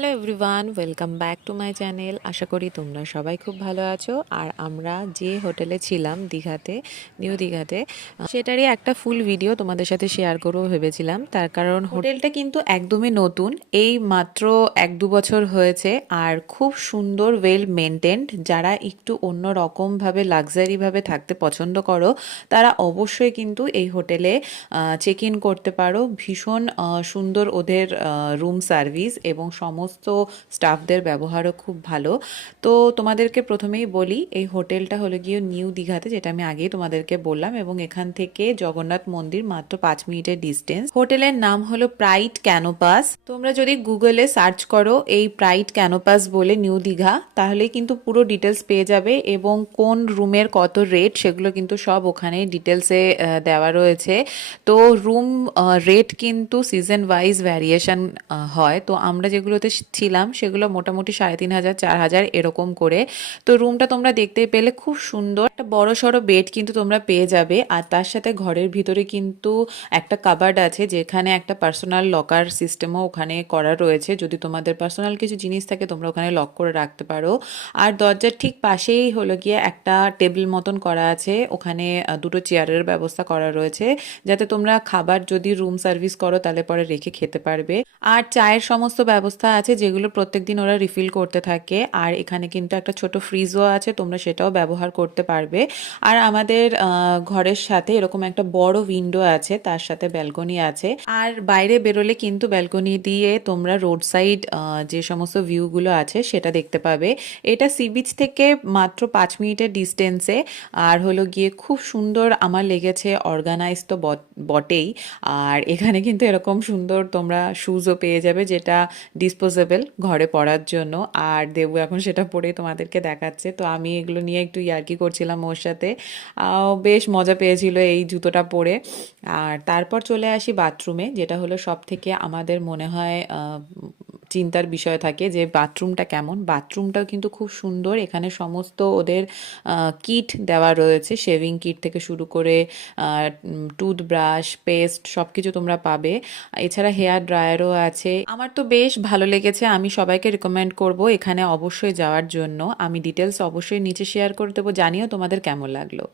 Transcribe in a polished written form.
Hello everyone, welcome back to my channel. আশা করি তোমরা সবাই খুব ভালো আছো। আর আমরা যে হোটেলে ছিলাম দীঘাতে, নিউ দীঘাতে, সেটারই একটা ফুল ভিডিও তোমাদের সাথে শেয়ার করবো ভেবেছিলাম। তার কারণ হোটেলটা কিন্তু একদমই নতুন, এই মাত্র 1-2 বছর হয়েছে। আর খুব সুন্দর, ওয়েল মেনটেন্ড। যারা একটু অন্য রকমভাবে লাক্সারিভাবে থাকতে পছন্দ করো তারা অবশ্যই কিন্তু এই হোটেলে চেক ইন করতে পারো। ভীষণ সুন্দর ওদের রুম সার্ভিস এবং সমস্ত স্টাফদের ব্যবহারও খুব ভালো। তো তোমাদেরকে প্রথমেই বলি, এই হোটেলটা হলো গিয়ে নিউ দীঘাতে, যেটা আমি আগেই তোমাদেরকে বললাম, এবং এখান থেকে জগন্নাথ মন্দির মাত্র 5 মিনিটের ডিস্টেন্স। হোটেলের নাম হলো প্রাইড ক্যানোপাস। তোমরা যদি গুগলে সার্চ করো এই প্রাইড ক্যানোপাস বলে নিউ দীঘা, তাহলে কিন্তু পুরো ডিটেলস পেয়ে যাবে, এবং কোন রুমের কত রেট সেগুলো কিন্তু সব ওখানে ডিটেলসে দেওয়া রয়েছে। তো রুম রেট কিন্তু সিজন ওয়াইজ ভ্যারিয়েশন হয়। তো আমরা যেগুলোতে ছিলাম সেগুলো মোটামুটি 3,500 4,000 এরকম করে। তো রুমটা তোমরা দেখতে পেলে খুব সুন্দর, একটা বড় সড়ো বেড কিন্তু তোমরা পেয়ে যাবে। আর তার সাথে ঘরের ভিতরে কিন্তু একটা কাবার্ড আছে, যেখানে একটা পার্সোনাল লকার সিস্টেমও ওখানে করা রয়েছে। যদি তোমাদের পার্সোনাল কিছু জিনিস থাকে তোমরা ওখানে লক করে রাখতে পারো। আর দরজার ঠিক পাশেই হলো গিয়ে একটা টেবিল মতন করা আছে, ওখানে দুটো চেয়ারের ব্যবস্থা করা রয়েছে, যাতে তোমরা খাবার যদি রুম সার্ভিস করো তাহলে পরে রেখে খেতে পারবে। আর চায়ের সমস্ত ব্যবস্থা আছে, যেগুলো প্রত্যেকদিন ওরা রিফিল করতে থাকে। আর এখানে কিন্তু একটা ছোট ফ্রিজও আছে, তোমরা সেটাও ব্যবহার করতে পারবে। আর আমাদের ঘরের সাথে এরকম একটা বড় উইন্ডো আছে, তার সাথে ব্যালকনি আছে। আর বাইরে বেরোলে কিন্তু ব্যালকনি দিয়ে তোমরা রোড সাইড যে সমস্ত ভিউগুলো আছে সেটা দেখতে পাবে। এটা সি বিচ থেকে মাত্র 5 মিনিটের ডিস্টেন্সে। আর হলো গিয়ে খুব সুন্দর আমার লেগেছে, অর্গানাইজ তো বটেই। আর এখানে কিন্তু এরকম সুন্দর তোমরা শুজও পেয়ে যাবে, যেটা ডিসপোজেবল ঘরে পরার জন্য। আর দেবু এখন সেটা পরেই তোমাদেরকে দেখাচ্ছে। তো আমি এগুলো নিয়ে একটু ইয়ার্কি করছিলাম ওর সাথে, বেশ মজা পেয়েছিল এই জুতোটা পরে। আর তারপর চলে আসি বাথরুমে, যেটা হলো সব থেকে আমাদের মনে হয় চিন্তার বিষয় থাকে যে বাথরুমটা কেমন। বাথরুমটাও কিন্তু খুব সুন্দর, এখানে সমস্ত ওদের কিট দেওয়া রয়েছে, শেভিং কিট থেকে শুরু করে টুথব্রাশ, পেস্ট সব কিছু তোমরা পাবে। এছাড়া হেয়ার ড্রায়ারও আছে। আমার তো বেশ ভালো লেগেছে, আমি সবাইকে রিকমেন্ড করব এখানে অবশ্যই যাওয়ার জন্য। আমি ডিটেলস অবশ্যই নিচে শেয়ার করে দেবো, জানিও তোমাদের কেমন লাগলো।